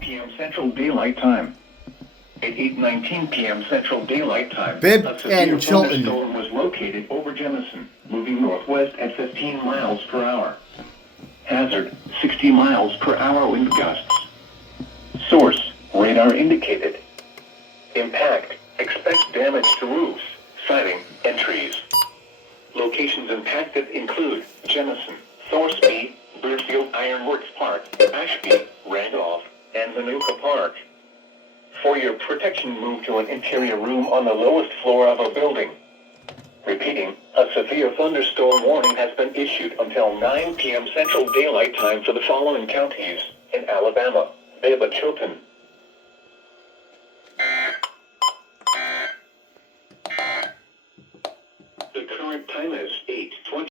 p.m. Central Daylight Time. At 8:19 p.m. Central Daylight Time, Bibb a severe and Chilton. thunderstorm was located over Jemison, moving northwest at 15 miles per hour. Hazard, 60 miles per hour wind gusts. Source, radar indicated. Impact, expect damage to roofs, siding, and trees. Locations impacted include Jemison, Thorsby, Birdfield Ironworks Park, Ashby, Randolph, and Manuka Park. For your protection, move to an interior room on the lowest floor of a building. Repeating, a severe thunderstorm warning has been issued until 9 p.m. Central Daylight Time for the following counties in Alabama: Bibb and Chilton. The current time is 8:20.